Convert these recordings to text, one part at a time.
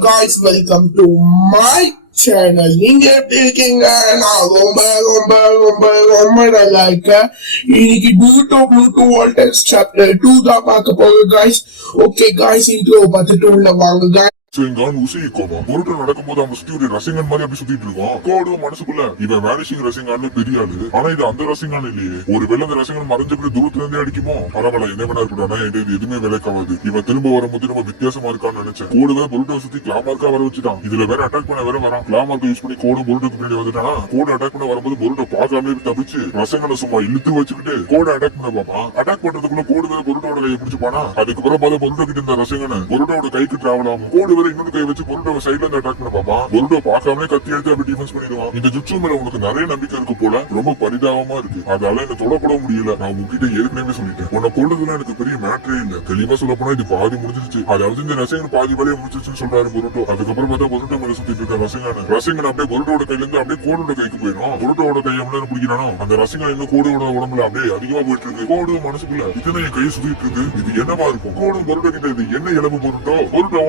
guys, welcome to my channel. நீங்க எப்படி இருக்கீங்க? நான் ரொம்ப ரொம்ப ரொம்ப ரொம்ப நல்லா இருக்கேன். இன்னைக்கு ப்ளூடூ வோல்டேஜ் சாப்டர் 2 தான் பார்க்க போறோம் guys. Okay guys, இன்ட்ரோ பார்த்துட்டு உள்ள வாங்க guys. பொருட்கள் நடக்கும் போது அவங்க சுத்தி ஒரு ரசிகன் மாதிரி அப்படி சுத்திட்டு இருக்கோம். கோடு மனசுக்குள்ள இவன் வேனிஷிங் ரசிகான்னு பெரிய ஆளு, ஆனா இது அந்த ரசிகான் இல்லையே. ஒரு வெள்ள அந்த ரசிகன் மறைஞ்ச பிறகு தூரத்துல இருந்தே அடிக்குமோ பரவாயில்ல, என்ன வேணா இருக்கட்டும், இது எதுவுமே விலைக்காவது. இவன் திரும்ப வரும்போது நம்ம வித்தியாசமா இருக்கான்னு நினைச்சேன். கோடுவே பொருட்டை சுத்தி கிளாமார்க்கா வர வச்சுட்டான். இதுல வேற அட்டாக் பண்ண வேற வரான். கிளாமார்க்கு யூஸ் பண்ணி கோடு பொருட்டுக்கு பின்னாடி வந்துட்டானா. கோடு அட்டாக் பண்ண வரும்போது பொருட்டை பார்க்காம தப்பிச்சு ரசிகனை சும்மா இழுத்து வச்சுக்கிட்டு கோடு அட்டாக் பண்ண பாப்பான். அட்டாக் பண்றதுக்குள்ள கோடு வேற பொருட்டோட கையை பிடிச்சுப்பானா. அதுக்கப்புறம் பார்த்த பொருட்டை கிட்ட இருந்த ரசிகன் பொருட்டோட கைக்கு டிராவல் ஆகும். கோடு இன்னொரு கை வச்சு பொருட்டோ சைடுல இருந்து அட்டாக் பண்ண பாப்பான். பொருட்டோ பார்க்காமலே கத்தி எடுத்து அப்படி டிஃபென்ஸ் பண்ணிடுவான். இந்த ஜுட்சு மேல உனக்கு நிறைய நம்பிக்கை இருக்கு போல, ரொம்ப பரிதாபமா இருக்கு. அதால என்ன தொடக்கூட முடியல. நான் உங்ககிட்ட ஏற்கனவே சொல்லிட்டேன், உன்னை கொள்றதுல எனக்கு பெரிய மேட்டரே இல்ல. தெளிவா சொல்ல போனா இது பாதி முடிஞ்சிருச்சு. அதாவது இந்த ரசிகன் பாதி வேலையை முடிச்சிருச்சுன்னு சொல்றாரு பொருட்டோ. அதுக்கப்புறம் பார்த்தா பொருட்டோ மேல சுத்திட்டு இருக்க ரசிகன் அப்படியே பொருட்டோட கையில இருந்து அப்படியே கோடோட கைக்கு போயிடும். பொருட்டோட கையை எவ்வளவு பிடிக்கிறானோ அந்த ரசிகன் இன்னும் கோடோட உடம்புல அப்படியே அதிகமா போயிட்டு இருக்கு. கோடு மனசுக்குள்ள இதுதான் என் கையை சுத்திட்டு இருக்கு, இது என்னவா இருக்கும்? கோடும் பொருட்டோ கிட்ட இது என்ன இளவு பொருட்டோ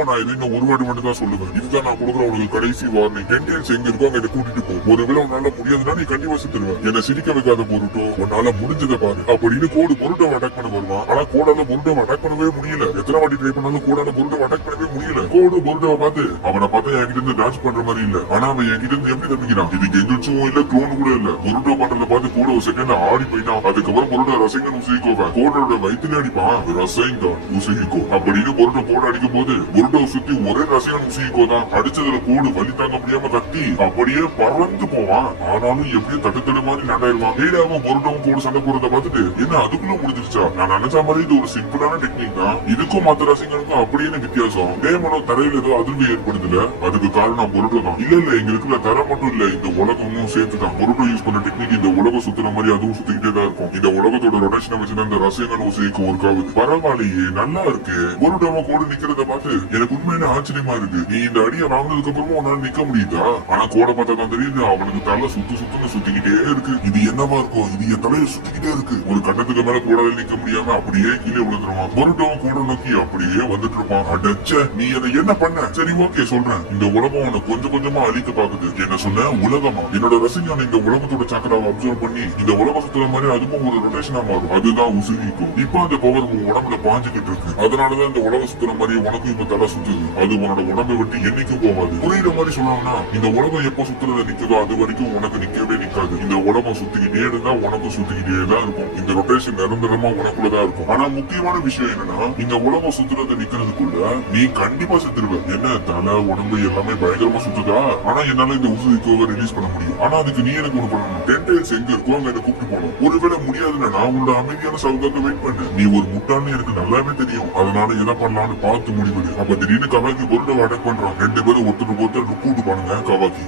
நான் இது இன்னும் ஒரு வாட்டி மட்டும் தான் சொல்லுவேன். இதுதான் நான் கொடுக்குற உனக்கு கடைசி வார்னிங். டென்டெயில்ஸ் எங்க இருக்கோ அங்க கூட்டிட்டு போ. ஒருவேளை உன்னால முடியாதுன்னா நீ கண்டிப்பா செத்துருவேன். என்ன சிரிக்க வைக்காத பொருட்டோ, உன்னால முடிஞ்சதை பாரு அப்படின்னு கோடு பொருட்டோ அட்டாக் பண்ண வருவான். ஆனா கோடால பொருட்டோ அட்டாக் பண்ணவே முடியல. எத்தனை வாட்டி ட்ரை பண்ணாலும் கோடால பொருட்டோ அட்டாக் பண்ணவே முடியல. கோடு பொருட்டோவை பார்த்து அவனை பார்த்தா என்கிட்ட இருந்து டான்ஸ் பண்ற மாதிரி இல்ல, ஆனா அவன் என்கிட்ட இருந்து எப்படி தப்பிக்கிறான்? இது கெங்குச்சும் இல்ல, க்ளோன் கூட இல்ல. பொருட்டோ பண்றத பார்த்து கூட ஒரு செகண்ட் ஆடி போயிட்டான். அதுக்கப்புறம் பொருட்டோ ரசிகன் உசுகிக்கோவ கோடோட வயிற்றுல அடிப்பான். ரசிகன் உசுகிக்கோ அப்படின்னு பொருட்டோ கோட அடிக்கும் போது பொருட்டோ சுத்தி ஒரே ரசிகன் உசுகிக்கோ தான். அடிச்சதுல கோடு வலி தாங்க முடியாம கத்தி அப்படியே பறந்து போவான். ஆனாலும் எப்படியும் தட்டுத்தடு மாதிரி நடாயிருவான். ஏடாவும் பொருட்டவும் கோடு சண்டை போறத பார்த்துட்டு என்ன அதுக்குள்ள முடிஞ்சிருச்சா? நான் நினைச்ச மாதிரி இது ஒரு சிம்பிளான டெக்னிக் தான். இதுக்கும் மத்த ரசிகனுக்கும் அப்படியே வித்தியாசம். டேமனோ தரையில ஏதோ அதிர்வு ஏற்படுதுல, அதுக்கு காரணம் பொருட்டோ தான். இல்ல எங்க இருக்கிற தர மட்டும் இல்ல, இந்த உலகமும் சேர்த்துதான். பொருட்டோ யூஸ் பண்ண டெக்னிக் இந்த உலகம் சுத்துற மாதிரி அதுவும் சுத்திக்கிட்டே தான் இருக்கும். இந்த உலகத்தோட ரொட்டேஷனை வச்சுதான் இந்த ரசிகன் உசைக்கு ஒர்க் ஆகுது. பரவாயில்லையே, நல்லா இருக்கு. பொருட்டோவ கோடு நிக்கிறத பார்த்து எனக்கு உண்மையில ஆச்சரியமா இருக்கு. நீ இந்த அடியை வாங்கினதுக்கு அப்புறமா உன்னால நிக்க முடியுதா? ஆனா கோட பார்த்தா தான் தெரியுது அவனுக்கு தலை சுத்துன்னு சுத்திக்கிட்டே இருக்கு. இது என்னவா இருக்கும்? இது என் தலையை சுத்திக்கிட்டே இருக்கு. ஒரு கட்டத்துக்கு மேல கோடால நிக்க முடியாம அப்படியே கீழே விழுந்துருவான். பொருட்டோவும் கோட நோக்கி அப்படியே வந்துட்டு இருப்பான். அடச்ச, நீ அதை என்ன பண்ண? சரி ஓகே சொல்றேன். இந்த உலகம் உனக்கு கொஞ்சம் கொஞ்சமா அழிக்க பாக்குது. என்ன சொன்ன? உலகமா? என்னோட ரசிகன் இந்த உலகத்தோட சக்கராவை அப்சர்வ் பண்ணி இந்த உலகம் சுத்துற மாதிரி அதுக்கும் ஒரு ரொட்டேஷனா மாறும். அதுதான் உசுகிக்கும். இப்ப அந்த பவர் உன் உடம்புல பாஞ்சுக்கிட்டு இருக்கு. அதனாலதான் இந்த உலகம் சுத்துற மாதிரி உனக்கும் இப்ப தலை சுத்துது. அது உன்னோட உடம்பை விட்டு என்னைக்கும் போகாது. புரியுற மாதிரி சொல்லணும்னா இந்த உலகம் எப்ப சுத்துறத நிக்குதோ அது வரைக்கும் உனக்கு நிக்கவே நிக்காது. இந்த உலகம் சுத்திக்கிட்டே இருந்தா உனக்கும் சுத்திக்கிட்டே தான் இருக்கும். இந்த ரொட்டேஷன் நிரந்தரமா உனக்குள்ளதான் இருக்கும். ஆனா முக்கியமான விஷயம் என்னன்னா, இந்த உலகம் சுத்துறத நிக்கிறதுக்குள்ள நீ கண்டிப்பா செத்துருவ. என்ன தலை உடம்பு எல்லாமே பயங்கரமா சுத்துதா? ஆனா என்னால இந்த உசுகிக்கோவை ரிலீஸ் பண்ண முடியும். ஆனா அதுக்கு நீ எனக்கு ஒண்ணு பண்ணணும். டென்டெயில்ஸ் எங்க இருக்கோ அங்க என்ன கூப்பிட்டு போகணும். ஒருவேளை முடியாதுன்னா நான் உன்னோட அமைதியான சவுக்காக வெயிட் பண்ணு. நீ ஒரு முட்டான்னு எனக்கு நல்லாவே தெரியும். அதனால எதை பண்ணலாம்னு பார்த்து முடிவு. அப்ப திடீர்னு கவாக்கி பொருட்டை அட்டாக் பண்றான். ரெண்டு பேரும் ஒருத்தர் கூட்டு பாருங்க.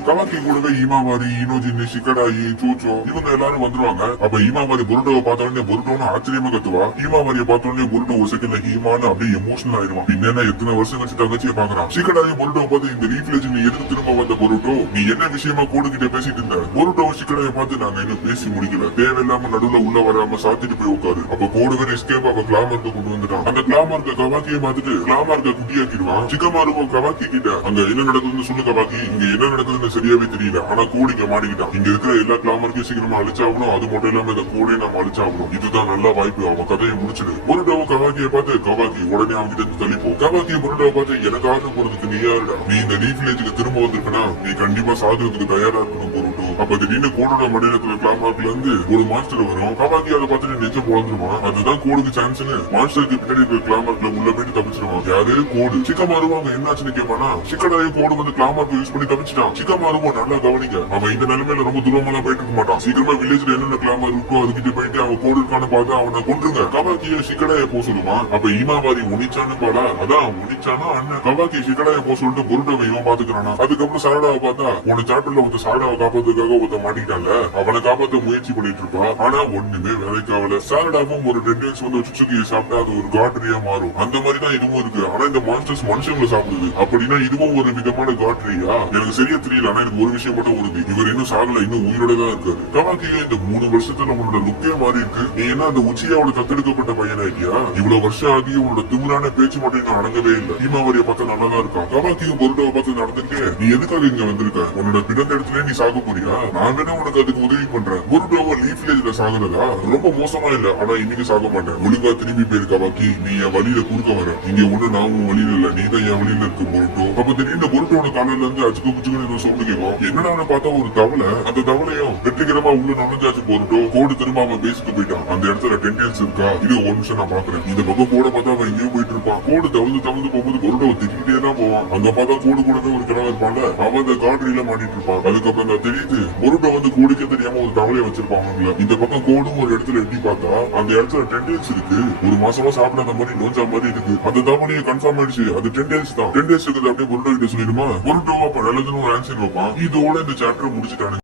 கவாக்கி கூடவே ஈமாவாரி, இனோஜின், சிக்கடாயி, சோச்சோ இவங்க எல்லாரும் வந்துருவாங்க. அப்ப ஈமாவாரி பொருட்டோவை பார்த்த உடனே பொருட்டோன்னு ஆச்சரியமா கத்துவா. ஈமாவாரியை பார்த்த உடனே பொருட்டோ ஒரு செகண்ட்ல ஈமான்னு அப்படியே எமோஷனல் ஆயிடுவான். பின்னா எத்தனை வருஷம் கழிச்சு தங்கச்சியை பாக்குறான். சிக்கடாயி பொருட்டோவை பார்த்து இந்த ரீஃப்ளேஜ் நீ எதுக்கு திரும்ப வந்த பொருட்டோ? நீ என்ன விஷயமா கோடு கிட்ட பேசிட்டு இருந்த? பொருட்டோ சிக்கடாயை பார்த்து நாங்க இன்னும் பேசி முடிக்கல. தேவையில்லாம நடுவுல உள்ள வராம சாத்திட்டு போய் உட்காரு. அப்ப கோடு வேற எஸ்கேப் அவ கிளாமர்க்க கொண்டு வந்துட்டான். அந்த கிளாமர்க்க கவாக்கியை பார்த்துட்டு கிளாமர்க்க குட்டியாக்கிடுவான். சிக்கமாருக்கும் கவாக்கி கிட்ட அங்க என்ன நடக்குதுன்னு சொல்லு கவாக்கி, இங்க என்ன நடக்குதுன்னு சரியாவே தெரியல. ஆனா கோடிங்க மாட்டிக்கிட்டான். இங்க இருக்கிற எல்லா கிளாமருக்கும் சீக்கிரமா அழிச்சாகணும். அது மட்டும் இல்லாம இந்த கோடையை நம்ம அழிச்சாகணும். இதுதான் நல்ல வாய்ப்பு. அவன் கதையை முடிச்சிடு. பொருட்டோவை கவாக்கியை பார்த்து கவாக்கி உடனே அவங்க கிட்ட தள்ளிப்போம். கவாக்கியை பொருட்டோவை பார்த்து எனக்கு ஆர்டர் போறதுக்கு நீ யாருடா? நீ இந்த ரீஃப்ளேஜுக்கு திரும்ப வந்திருக்கனா நீ கண்டிப்பா சாதுறதுக்கு தயாரா இருக்கணும் பொருட்டோ. அப்ப திடீர்னு கோடோட மடியிலத்துல கிளாமர்க்ல இருந்து ஒரு மாஸ்டர் வரும். கவாக்கி அதை பார்த்துட்டு நெஞ்சம் போலந்துருவான். அதுதான் கோடுக்கு சான்ஸ்னு மாஸ்டருக்கு பின்னாடி இருக்கிற கிளாமர்க்ல உள்ள போயிட்டு தப்பிச்சிருவான். யாரு? கோடு. சிக்கமாருவா அங்க என்னாச்சுன்னு கேட்பானா, சிக்கடாயை கோடு வந்து கிளாமர்க்கு யூஸ் பண்ணி தப்பிச்சிட்டான். சிக்கமாருவா நல்லா கவனிங்க, அவன் இந்த நிலைமையில ரொம்ப தூரமா போயிட்டு இருக்க மாட்டான். சீக்கிரமா வில்லேஜ்ல என்னென்ன கிளாமர் இருக்கோ அதுக்கிட்ட போயிட்டு அவன் கோடு இருக்கான்னு பார்த்து அவனை கொண்டுருங்க. கவாக்கிய சிக்கடாயை போக சொல்லுவான். அப்ப ஈமாவாரி உனிச்சான்னு பாடா, அதான் உனிச்சானா அண்ணன். கவாக்கி சிக்கடாயை போக சொல்லிட்டு பொருட்டோவை இவன் பாத்துக்கிறானா. அதுக்கப்புறம் சாரடாவை பார்த்தா உன சாப்டர்ல வந்து சாரடாவை காப்பாத்துக்காக காதலுக்காக ஒருத்த மாட்டிக்கிட்டான்ல அவனை காப்பாத்த முயற்சி பண்ணிட்டு இருப்பா. ஆனா ஒண்ணுமே வேலைக்கு ஆகல. சாலடாவும் ஒரு டென்டென்ஸ் வந்து சுசுகியை சாப்பிட்டா அது ஒரு காட்ரியா மாறும். அந்த மாதிரி தான் இதுவும் இருக்கு. ஆனா இந்த மான்ஸ்டர்ஸ் மனுஷங்களை சாப்பிடுது. அப்படின்னா இதுவும் ஒரு விதமான காட்ரியா? எனக்கு சரியா தெரியல. ஆனா எனக்கு ஒரு விஷயம் மட்டும் உறுதி, இவர் இன்னும் சாகல, இன்னும் உயிரோட தான் இருக்காரு. கவாக்கியோ இந்த 3 வருஷத்துல உன்னோட லுக்கே மாறி இருக்கு. நீ என்ன அந்த உச்சியாவோட தத்தெடுக்கப்பட்ட பையனாக்கியா? இவ்வளவு வருஷம் ஆகி உன்னோட திமிரான பேச்சு மட்டும் இன்னும் அடங்கவே இல்லை. ஹீமாவரியை பார்த்தா நல்லா தான் இருக்கான். கவாக்கியும் பொருட்டோவை பார்த்து நடந்துட்டு நீ எதுக்காக இங்க வந்திருக்க? உன்னோட பிறந்த இடத்துல நீ சாக போறியா? நான் வேணா உனக்கு அதுக்கு உதவி பண்றேன். பொருட்டோவை லீஃப் வில்லேஜ்ல சாகுறதா ரொம்ப மோசமா இல்ல. ஆனா இன்னைக்கு சாக மாட்டேன். ஒழுங்கா திரும்பி போயிருக்க கவாக்கி. நீ என் வழியில குறுக்க வர. இங்க ஒண்ணு நான் உன் வழியில இல்ல, நீ தான் என் வழியில இருக்கு பொருட்டோ. அப்ப திடீர்னு பொருட்டோட காலையில இருந்து அச்சுக்கு குச்சுக்கு சவுண்டு கேட்கும். என்னடா பார்த்தா ஒரு தவளை. அந்த தவளையும் வெற்றிகரமா உள்ள நுழைஞ்சாச்சு பொருட்டோ. கோடு திரும்ப அவன் பேசிட்டு போயிட்டான். அந்த இடத்துல டென்டென்ஸ் இருக்கா? இது ஒரு நிமிஷம் நான் பாக்குறேன். இந்த பக்கம் கோட பார்த்தா அவன் எங்கேயும் போயிட்டு இருப்பான். கோடு தவிர்த்து போகும்போது பொருட்டோ திட்டிகிட்டே தான் போவான். அங்க பார்த்தா கோடு கூடவே ஒரு கிழமை இருப்பான்ல, அவன் அந்த காட்ரியில மாட்டிட்டு இருப்பான். அதுக்கப்புறம் தான் தெரியுது பொருட்டோ வந்து கோடுக்கே தெரியாம ஒரு தவளையை வச்சிருப்பாங்க. இந்த பக்கம் கோடும் ஒரு இடத்துல எட்டி பார்த்தா அந்த இடத்துல டென்டென்ஸ் இருக்கு. ஒரு மாசமா சாப்பிடாத மாதிரி நோஞ்சா மாதிரி இருக்கு. அந்த தவளையை கன்ஃபார்ம் ஆயிடுச்சு, அது டென்டென்ஸ் தான். டென்டென்ஸ் இருக்குது அப்படியே பொருட்டோ கிட்ட சொல்லிடுமா? பொருட்டோ அப்ப நல்லதுன்னு ஒரு ஆன்சர் வைப்பான். இதோட இந்த சாப்டர் முடிச்சுட்டானு.